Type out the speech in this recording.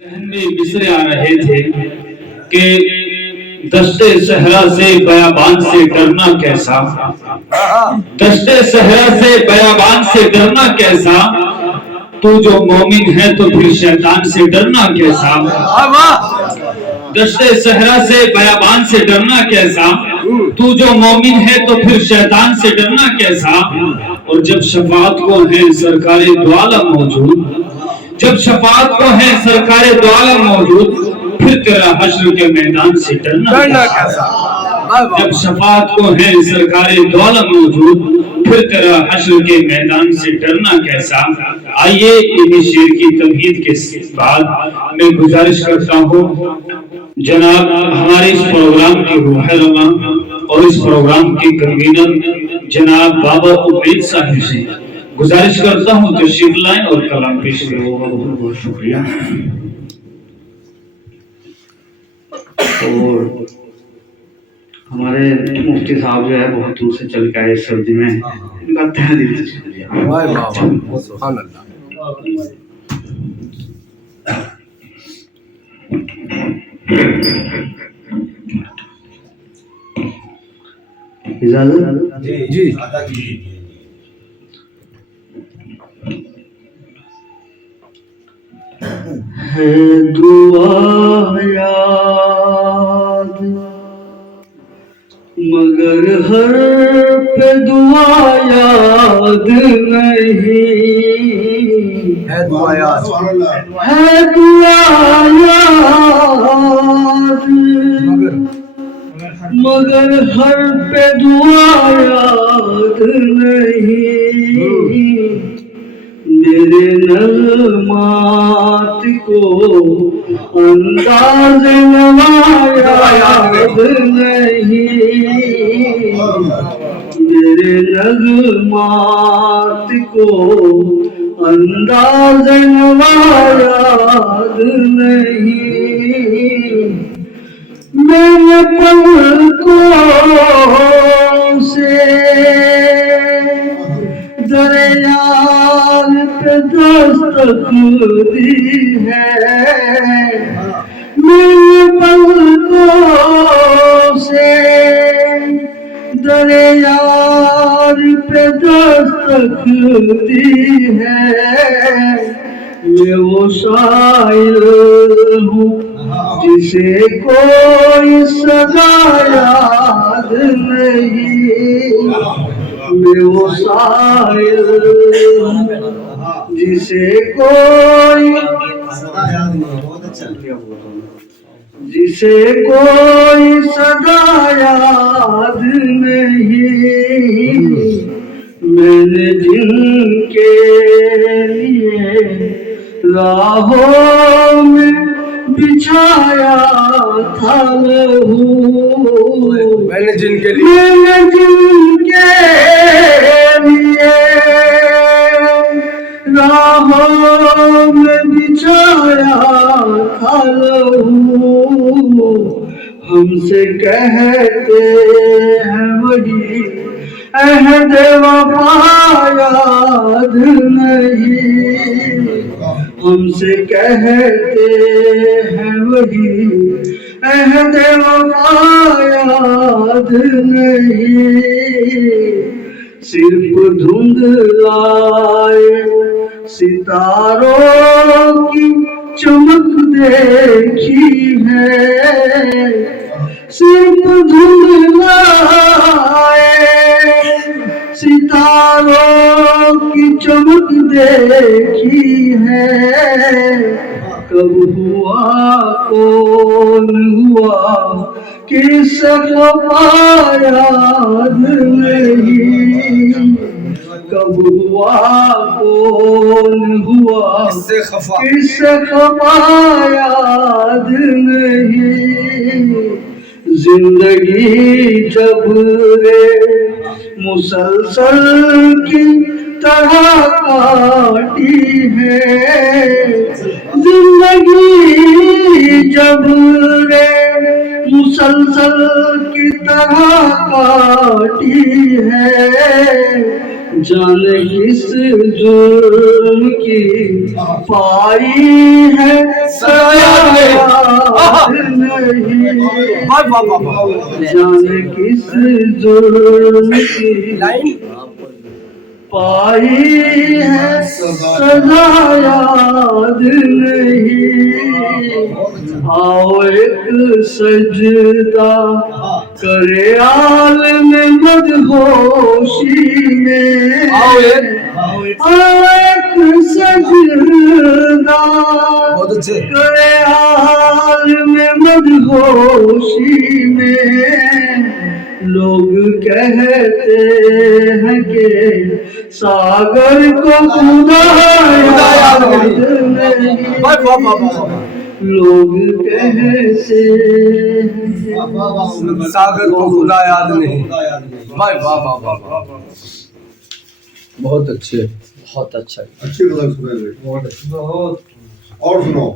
ذہن میں بسرے آ رہے تھے کہ دشتے صحرا سے بیابان سے ڈرنا کیسا، دشتے صحرا سے بیابان سے ڈرنا کیسا، تو جو مومن ہے تو پھر شیطان سے ڈرنا کیسا، دشتے صحرا سے بیابان سے ڈرنا کیسا، تو جو مومن ہے تو پھر شیطان سے ڈرنا کیسا۔ اور جب شفاعت کو ہے سرکار دو عالم موجود، جب شفاعت کو ہے سرکار دو عالم موجود، پھر تیرا حشر کے میدان سے ڈرنا کیسا۔ جب شفاعت کو ہے سرکار دو عالم موجود، پھر تیرا حشر کے میدان سے ڈرنا کیسا۔ آئیے انہی شعر کی تمہید کے بعد میں گزارش کرتا ہوں جناب ہمارے اس پروگرام کی روح رواں اور اس پروگرام کی کنوینر جناب بابا عبید صاحب سے گزارش کرتا ہوں تشریف لائیں اور کلام پیش کریں۔ بہت بہت شکریہ۔ اور ہمارے مفتی صاحب جو ہے بہت دور سے چل کے آئے سردی میں، ان کا تہہ دل سے شکریہ۔ سبحان اللہ۔ اجازت؟ جی ہے دعا یاد مگر ہر پہ دعا یاد نہیں، ہے دعا یاد، ہے دعا یاد مگر ہر پہ دعا یاد نہیں، میرے نغمات کو انداز نوا یاد نہیں، میرے نغمات کو انداز نوا یاد نہیں، میں پلکوں سے دریال پہ دستک دی ہے، میں پلکوں سے دریال پہ دستک دی ہے، میں وہ شاعر ہوں جسے کوئی صدا یاد نہیں، میں وہ شاعر جسے کوئی صدا یاد نہیں، میں نے جن کے لیے راہوں میں بچھایا تھا لہو، میں نے جن کے لیے راہوں میں بچھایا تھا لہو، ہم سے کہتے ہیں وہی عہد وفا یاد نہیں، ہم سے کہتے ہیں وہی عہد وفا یاد نہیں، صرف دھندلائے ستاروں کی چمک دیکھی ہے، صرف دھندلائے ستاروں کی چمک دیکھی ہے، کب ہوا کون ہوا کس خفا یاد نہیں، کب ہوا کون ہوا کس خفا یاد نہیں، زندگی جب مسلسل کی طرح کاٹی ہے، زندگی جب مسلسل کی طرح کاٹی ہے، جانے کس جرم کی پائی ہے سزا نہیں، جانے کس جرم کی پائی ہے سزا یاد نہیں، آؤ ایک سجدہ کرے عالم مدہوشی میں، آؤ ایک سجدہ کرے عالم مدہوشی میں، لوگ کہتے ہیں کہ ساگر کو خدا یاد نہیں، لوگ کہتے ہیں ساگر کو خدا یاد نہیں۔ واہ واہ واہ واہ واہ، بہت اچھے، بہت اچھا، اچھی طرح سنے بھائی، اور سنو۔